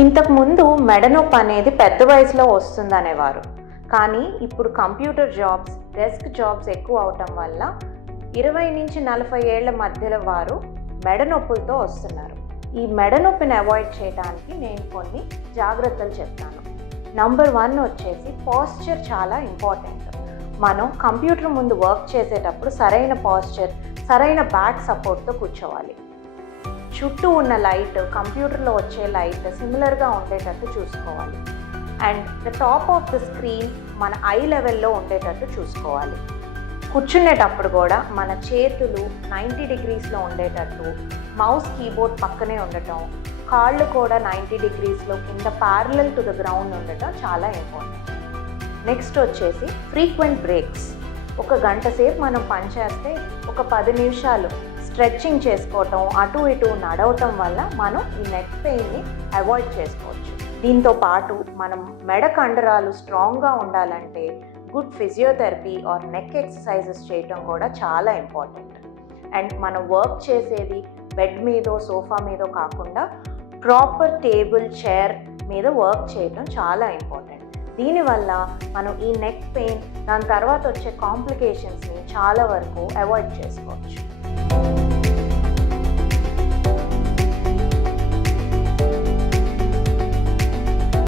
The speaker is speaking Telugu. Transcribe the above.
ఇంతకుముందు మెడ నొప్పి అనేది పెద్ద వయసులో వస్తుందనేవారు. కానీ ఇప్పుడు కంప్యూటర్ జాబ్స్, డెస్క్ జాబ్స్ ఎక్కువ అవటం వల్ల 20 నుంచి 40 ఏళ్ల మధ్యలో వారు మెడ నొప్పులతో వస్తున్నారు. ఈ మెడ నొప్పిని అవాయిడ్ చేయడానికి నేను కొన్ని జాగ్రత్తలు చెప్తాను. నంబర్ 1 వచ్చేసి పాస్చర్ చాలా ఇంపార్టెంట్. మనం కంప్యూటర్ ముందు వర్క్ చేసేటప్పుడు సరైన పాస్చర్, సరైన బ్యాక్ సపోర్ట్తో కూర్చోవాలి. చుట్టూ ఉన్న లైట్, కంప్యూటర్లో వచ్చే లైట్ సిమిలర్గా ఉండేటట్టు చూసుకోవాలి. And the top of the screen మన ఐ లెవెల్లో ఉండేటట్టు చూసుకోవాలి. కూర్చునేటప్పుడు కూడా మన చేతులు 90 డిగ్రీస్లో ఉండేటట్టు, మౌస్ కీబోర్డ్ పక్కనే ఉండటం, కాళ్ళు కూడా 90 డిగ్రీస్లో కింద ప్యారలల్ టు ద గ్రౌండ్ ఉండటం చాలా ఇంపార్టెంట్. నెక్స్ట్ వచ్చేసి ఫ్రీక్వెంట్ బ్రేక్స్. ఒక గంట సేపు మనం పనిచేస్తే ఒక 10 నిమిషాలు స్ట్రెచ్చింగ్ చేసుకోవటం, అటు ఇటు నడవటం వల్ల మనం ఈ నెక్ పెయిన్ని అవాయిడ్ చేసుకోవచ్చు. దీంతో పాటు మనం మెడ కండరాలు స్ట్రాంగ్గా ఉండాలంటే good physiotherapy or neck exercises చేయటం కూడా చాలా ఇంపార్టెంట్. అండ్ మనం వర్క్ చేసేది బెడ్ మీదో, సోఫా మీదో కాకుండా ప్రాపర్ టేబుల్, చైర్ మీద వర్క్ చేయటం చాలా ఇంపార్టెంట్. దీనివల్ల మనం ఈ నెక్ పెయిన్, దాని తర్వాత వచ్చే కాంప్లికేషన్స్ని చాలా వరకు అవాయిడ్ చేసుకోవచ్చు.